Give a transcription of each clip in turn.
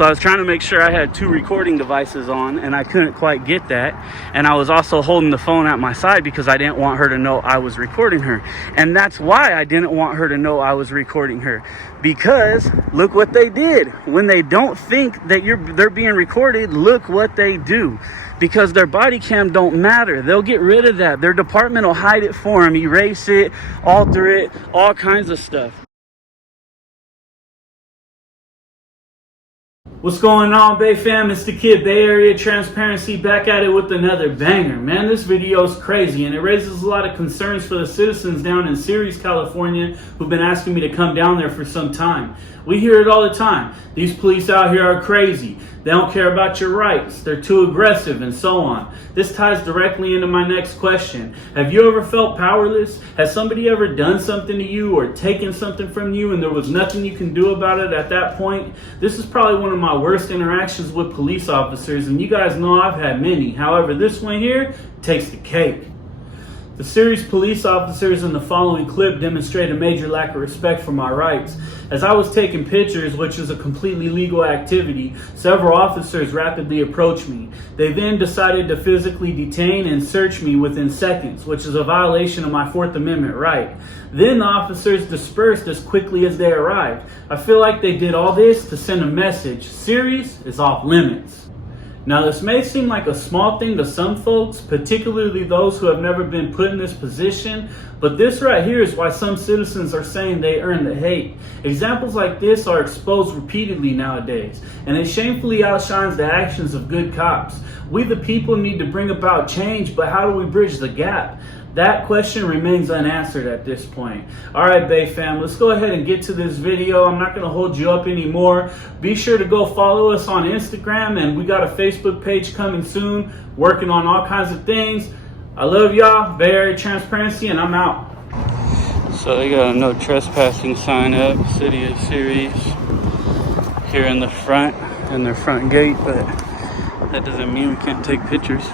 So I was trying to make sure I had 2 recording devices on, and I couldn't quite get that. And I was also holding the phone at my side because I didn't want her to know I was recording her. And that's why I didn't want her to know I was recording her, because look what they did. When they don't think that they're being recorded, look what they do. Because their body cam don't matter. They'll get rid of that. Their department will hide it for them, erase it, alter it, all kinds of stuff. What's going on, Bay fam? It's the Kid, Bay Area Transparency, back at it with another banger. Man, this video is crazy, and it raises a lot of concerns for the citizens down in Ceres, California, who've been asking me to come down there for some time. We hear it all the time. These police out here are crazy. They don't care about your rights. They're too aggressive, and so on. This ties directly into my next question. Have you ever felt powerless? Has somebody ever done something to you or taken something from you and there was nothing you can do about it at that point? This is probably one of my worst interactions with police officers, and you guys know I've had many. However, this one here takes the cake. The Ceres police officers in the following clip demonstrate a major lack of respect for my rights. As I was taking pictures, which is a completely legal activity, several officers rapidly approached me. They then decided to physically detain and search me within seconds, which is a violation of my 4th Amendment right. Then the officers dispersed as quickly as they arrived. I feel like they did all this to send a message: Ceres is off limits. Now, this may seem like a small thing to some folks, particularly those who have never been put in this position, but this right here is why some citizens are saying they earn the hate. Examples like this are exposed repeatedly nowadays, and it shamefully outshines the actions of good cops. We the people need to bring about change, but how do we bridge the gap? That question remains unanswered at this point. All right, Bay fam, let's go ahead and get to this video. I'm not going to hold you up anymore. Be sure to go follow us on Instagram, and we got a Facebook page coming soon, working on all kinds of things. I love y'all. Bay Area Transparency, and I'm out. So they got a no trespassing sign up, City of Ceres, here in the front, in their front gate, but that doesn't mean we can't take pictures.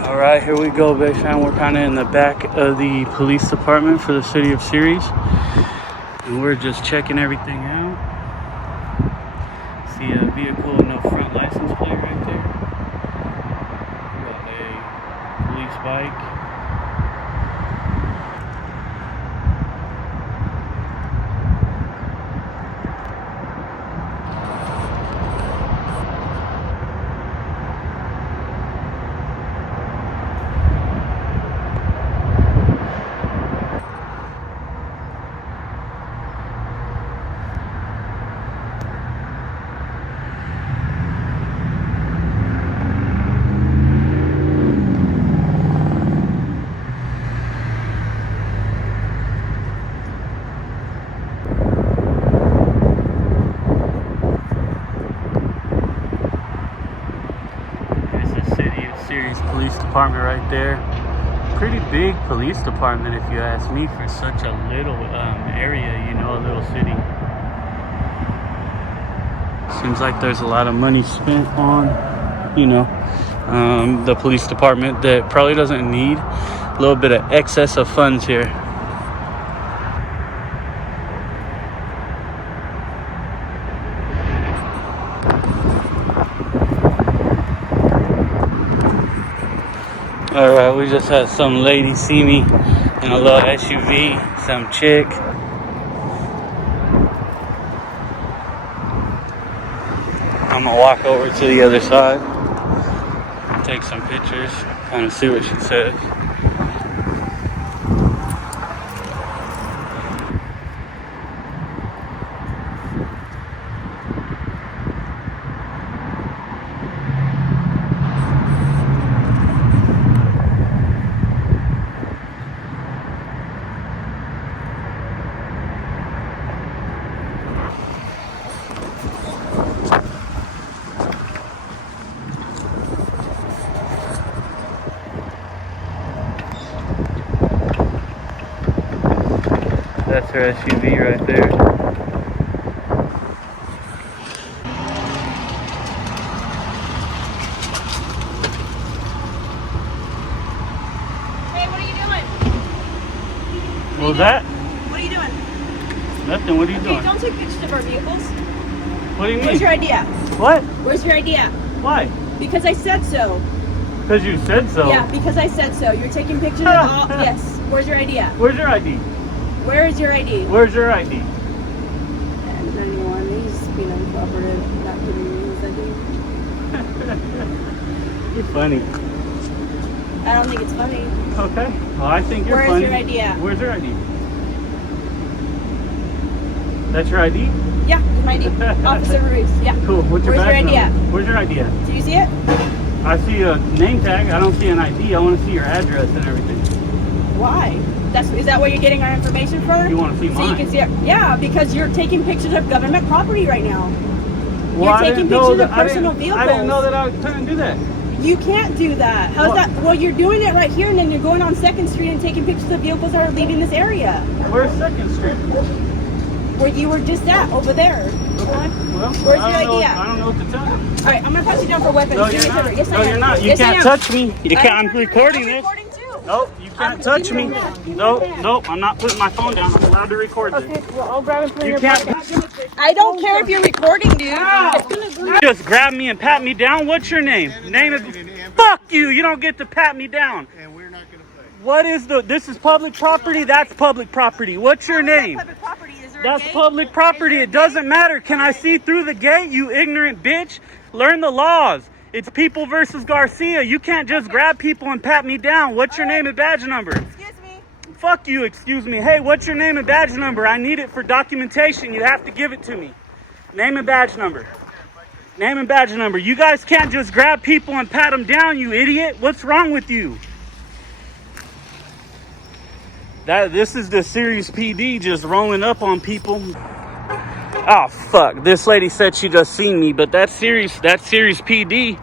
Alright, here we go, Bay fam. We're kind of in the back of the police department for the City of Ceres, and we're just checking everything out. See a vehicle, no front license plate right there. Got a police bike. Ceres Police Department right there. Pretty big police department, if you ask me, for such a little area, you know, a little city. Seems like there's a lot of money spent on, you know, the police department that probably doesn't need. A little bit of excess of funds here. Alright, we just had some lady see me in a little SUV, some chick. I'm gonna walk over to the other side, take some pictures, kind of see what she says. That's her SUV right there. Nothing. What are you doing? Don't take pictures of our vehicles. What do you mean? Where's your idea? What? Where's your idea? Why? Because I said so. Because you said so. Yeah, because I said so. You're taking pictures of all. Yes. Where's your idea? Where's your ID? Where is your ID? Where's your ID? And 31. He's being uncooperative. Not giving me his ID. You're funny. I don't think it's funny. Okay. Well, I think you're funny. Where's your idea? Where's your ID? That's your ID? Yeah, it's my ID. Officer Ruiz. Yeah. Cool. What's your Where's your badge ID at? number? Where's your ID at? Do you see it? I see a name tag. I don't see an ID. I want to see your address and everything. Why? Is that where you're getting our information from? You want to see mine? So you can see it. Yeah, because you're taking pictures of government property right now. Well, You're taking pictures of personal vehicles. I didn't know that I was trying to do that. You can't do that. How's that? Well, you're doing it right here, and then you're going on 2nd Street and taking pictures of vehicles that are leaving this area. Where's 2nd Street? Where you were just at, over there. Okay. Well, Where's your ID at? I don't know what to tell you. All right, I'm gonna pat you down for weapons. No, Do me you're a favor. not. Yes, I No, am. you're not. You Yes, I can't am. touch me. You can't. I'm recording this. I'm recording too. Nope, you can't touch me. Nope, I'm not putting my phone down. I'm allowed to record this. Okay, well, I'll grab it from You your can't. pocket. I don't care if you're recording, dude. It's gonna Just grab me and pat me down. What's your name? Name of. Fuck you. You don't get to pat me down. And we're not going to play. What is this is public property. That's public property. What's your name? Public property. Is there a That's gate? public property. It doesn't matter. Can I see through the gate, you ignorant bitch? Learn the laws. It's people versus Garcia. You can't just grab people and pat me down. What's your name and badge number? Excuse me. Fuck you, excuse me. Hey, what's your name and badge number? I need it for documentation. You have to give it to me. Name and badge number. Name and badge number. You guys can't just grab people and pat them down, you idiot. What's wrong with you? This is the Ceres PD just rolling up on people. Oh, fuck. This lady said she just seen me, but that's Ceres PD.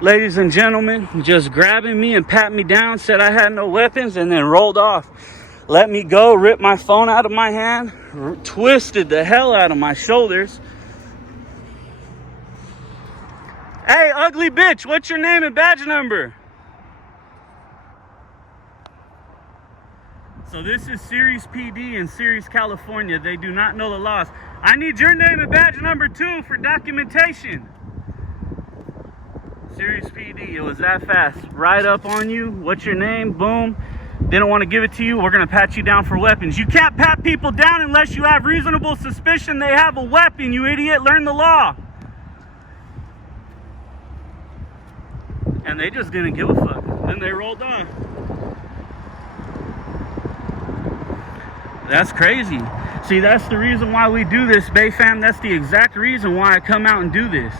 Ladies and gentlemen, just grabbing me and pat me down, said I had no weapons, and then rolled off. Let me go, ripped my phone out of my hand, twisted the hell out of my shoulders. Hey, ugly bitch, what's your name and badge number? So this is Ceres PD in Ceres, California. They do not know the laws. I need your name and badge number too for documentation. Ceres PD, it was that fast. Right up on you. What's your name? Boom. Didn't want to give it to you. We're going to pat you down for weapons. You can't pat people down unless you have reasonable suspicion they have a weapon, you idiot. Learn the law. And they just didn't give a fuck. Then they rolled on. That's crazy. See, that's the reason why we do this, Bay Fam. That's the exact reason why I come out and do this.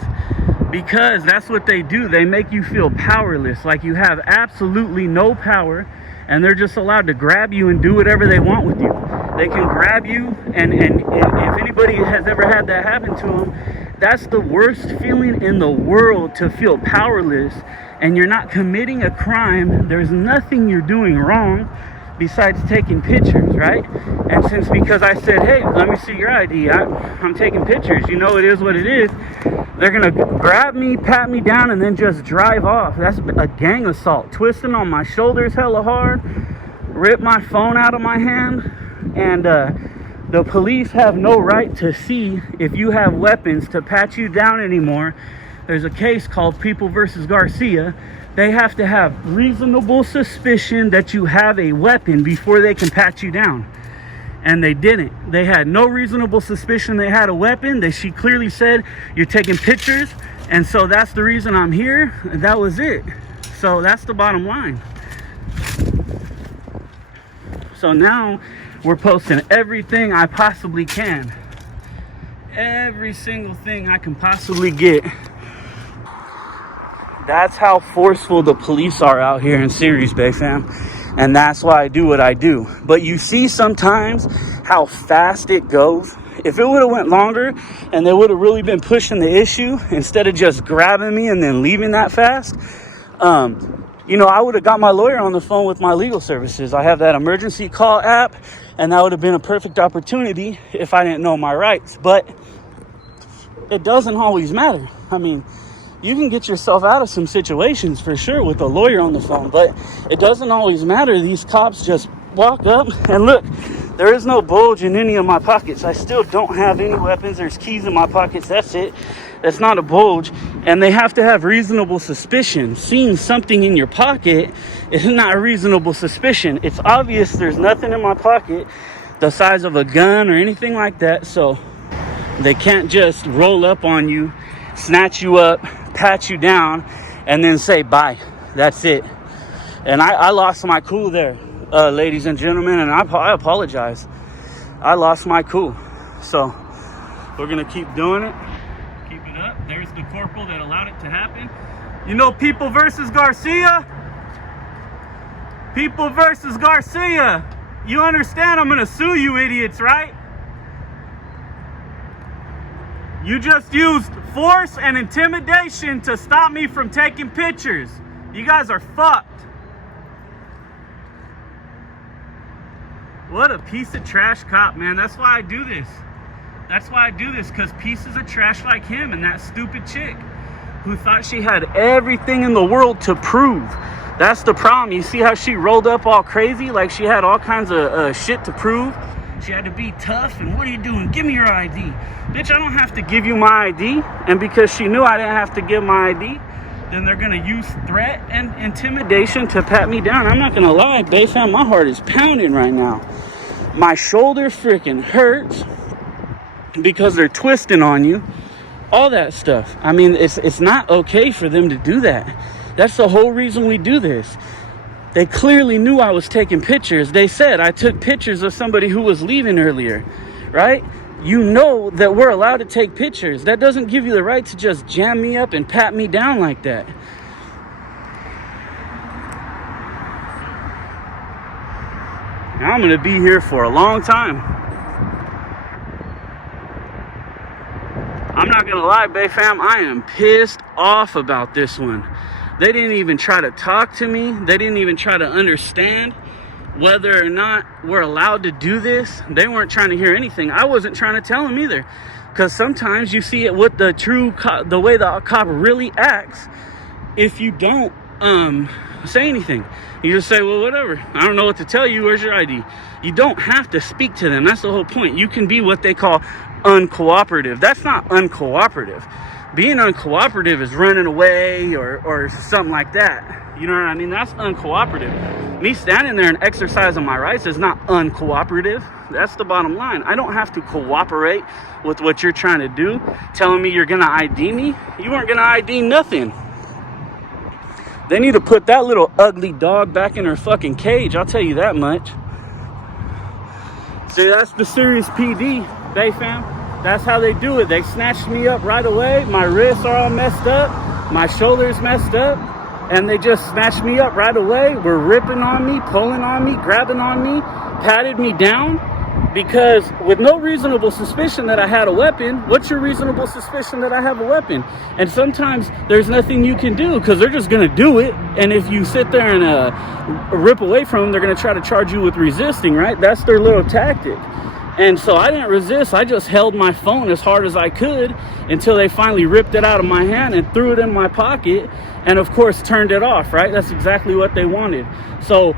Because that's what they do. They make you feel powerless, like you have absolutely no power, and they're just allowed to grab you and do whatever they want with you. They can grab you, and if anybody has ever had that happen to them, that's the worst feeling in the world, to feel powerless, and you're not committing a crime. There's nothing you're doing wrong besides taking pictures, right? And because I said, hey, let me see your ID, I'm taking pictures, you know, it is what it is, they're gonna grab me, pat me down, and then just drive off. That's a gang assault. Twisting on my shoulders hella hard, rip my phone out of my hand, and the police have no right to see if you have weapons to pat you down anymore. There's a case called People versus Garcia. They have to have reasonable suspicion that you have a weapon before they can pat you down. And they didn't. They had no reasonable suspicion they had a weapon. She clearly said, you're taking pictures, and so that's the reason I'm here. And that was it. So that's the bottom line. So now we're posting everything I possibly can. Every single thing I can possibly get. That's how forceful the police are out here in Ceres, Bay Fam. And that's why I do what I do. But you see sometimes how fast it goes. If it would have went longer and they would have really been pushing the issue instead of just grabbing me and then leaving that fast, you know, I would have got my lawyer on the phone with my legal services. I have that emergency call app, and that would have been a perfect opportunity if I didn't know my rights. But it doesn't always matter. I mean, you can get yourself out of some situations for sure with a lawyer on the phone, but it doesn't always matter. These cops just walk up, and look, There is no bulge in any of my pockets. I still don't have any weapons. There's keys in my pockets. That's it. That's not a bulge. And they have to have reasonable suspicion. Seeing something in your pocket is not a reasonable suspicion. It's obvious there's nothing in my pocket the size of a gun or anything like that. So they can't just roll up on you, snatch you up, pat you down, and then say bye. That's it. And I lost my cool there, ladies and gentlemen, and I apologize. I lost my cool. So we're gonna keep doing it. Keep it up. There's the corporal that allowed it to happen. You know, People versus Garcia? People versus Garcia. You understand I'm gonna sue you idiots, right? You just used force and intimidation to stop me from taking pictures. You guys are fucked. What a piece of trash cop, man. That's why I do this. That's why I do this, because pieces of trash like him and that stupid chick who thought she had everything in the world to prove. That's the problem. You see how she rolled up all crazy? Like she had all kinds of shit to prove. She had to be tough, and what are you doing? Give me your ID. Bitch, I don't have to give you my ID. And because she knew I didn't have to give my ID, then they're gonna use threat and intimidation to pat me down. I'm not gonna lie, Bay Fam, my heart is pounding right now. My shoulder freaking hurts because they're twisting on you. All that stuff. I mean, it's not okay for them to do that. That's the whole reason we do this. They clearly knew I was taking pictures. They said I took pictures of somebody who was leaving earlier, right? You know that we're allowed to take pictures. That doesn't give you the right to just jam me up and pat me down like that. I'm gonna be here for a long time. I'm not gonna lie, Bay Fam, I am pissed off about this one. They didn't even try to talk to me. They didn't even try to understand whether or not we're allowed to do this. They weren't trying to hear anything. I wasn't trying to tell them either. Because sometimes you see it with the way the cop really acts if you don't say anything. You just say, well, whatever. I don't know what to tell you. Where's your ID? You don't have to speak to them. That's the whole point. You can be what they call uncooperative. That's not uncooperative. Being uncooperative is running away or something like that. You know what I mean? That's uncooperative. Me standing there and exercising my rights is not uncooperative. That's the bottom line. I don't have to cooperate with what you're trying to do. Telling me you're gonna ID me? You weren't gonna ID nothing. They need to put that little ugly dog back in her fucking cage. I'll tell you that much. See, that's the Ceres PD, Bay Fam. That's how they do it. They snatched me up right away. My wrists are all messed up. My shoulders messed up. And they just snatched me up right away. Were ripping on me, pulling on me, grabbing on me, patted me down. Because with no reasonable suspicion that I had a weapon, what's your reasonable suspicion that I have a weapon? And sometimes there's nothing you can do because they're just going to do it. And if you sit there and rip away from them, they're going to try to charge you with resisting, right? That's their little tactic. And so I didn't resist. I just held my phone as hard as I could until they finally ripped it out of my hand and threw it in my pocket. And of course, turned it off, right? That's exactly what they wanted. So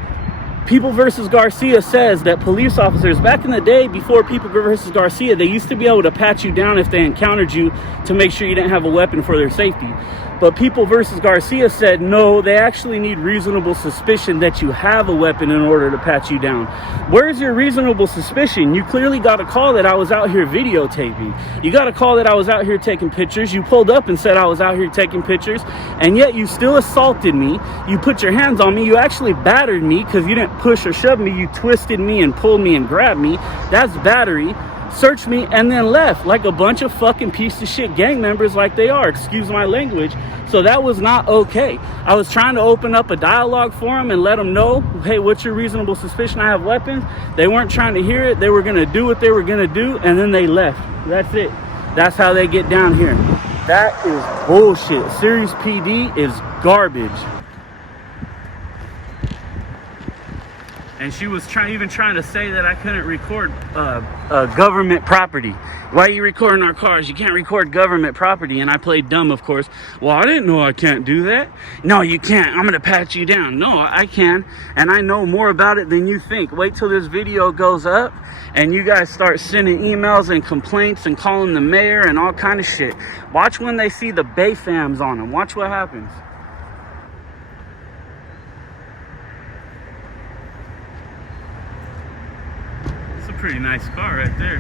People versus Garcia says that police officers, back in the day before People versus Garcia, they used to be able to pat you down if they encountered you to make sure you didn't have a weapon for their safety. But People versus Garcia said, no, they actually need reasonable suspicion that you have a weapon in order to pat you down. Where's your reasonable suspicion? You clearly got a call that I was out here videotaping. You got a call that I was out here taking pictures. You pulled up and said I was out here taking pictures. And yet you still assaulted me. You put your hands on me. You actually battered me because you didn't push or shove me. You twisted me and pulled me and grabbed me. That's battery. Searched me and then left like a bunch of fucking piece of shit gang members like they are, excuse my language. So that was not okay. I was trying to open up a dialogue for them and let them know, hey, what's your reasonable suspicion I have weapons? They weren't trying to hear it. They were going to do what they were going to do, and then they left. That's it. That's how they get down here. That is bullshit. Ceres PD is garbage. And she was even trying to say that I couldn't record government property. Why are you recording our cars? You can't record government property. And I played dumb, of course. Well, I didn't know I can't do that. No, you can't. I'm going to pat you down. No, I can. And I know more about it than you think. Wait till this video goes up and you guys start sending emails and complaints and calling the mayor and all kind of shit. Watch when they see the Bay Fams on them. Watch what happens. Pretty nice car right there.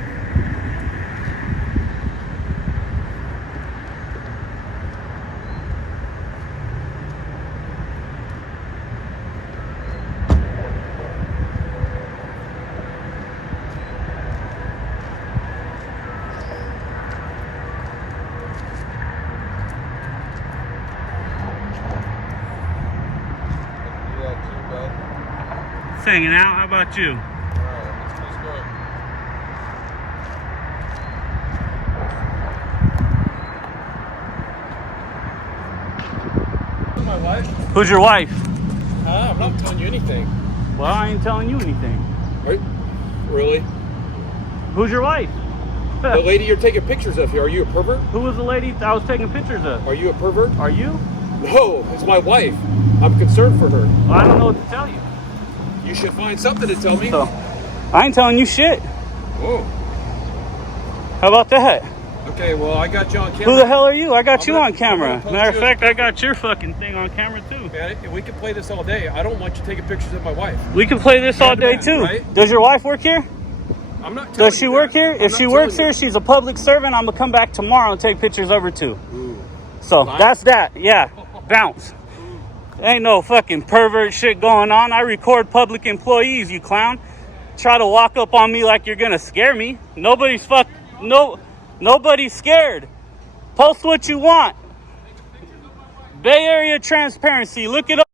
It's hanging out. How about you? My wife? Who's your wife? I'm not telling you anything. Well, I ain't telling you anything. Really? Who's your wife? The lady you're taking pictures of here, are you a pervert? Who was the lady I was taking pictures of? Are you a pervert? Are you? No, it's my wife. I'm concerned for her. Well, I don't know what to tell you. You should find something to tell me. So, I ain't telling you shit. Whoa. How about that? Okay, well, I got you on camera. Who the hell are you? I got you on I'm camera. gonna Matter of post fact, I got your fucking thing on camera too. Man, we can play this all day. I don't want you taking pictures of my wife. We can play this all day Man, too. right? Does your wife work here? I'm not telling Does she you work that. here? I'm If not she works telling here, she's a public servant. I'm gonna come back tomorrow and take pictures of her too. Ooh. So Nice. that's that. Yeah, bounce. Ain't no fucking pervert shit going on. I record public employees, you clown. Try to walk up on me like you're gonna scare me. Nobody's scared. Post what you want. Bay Area transparency. Look it up.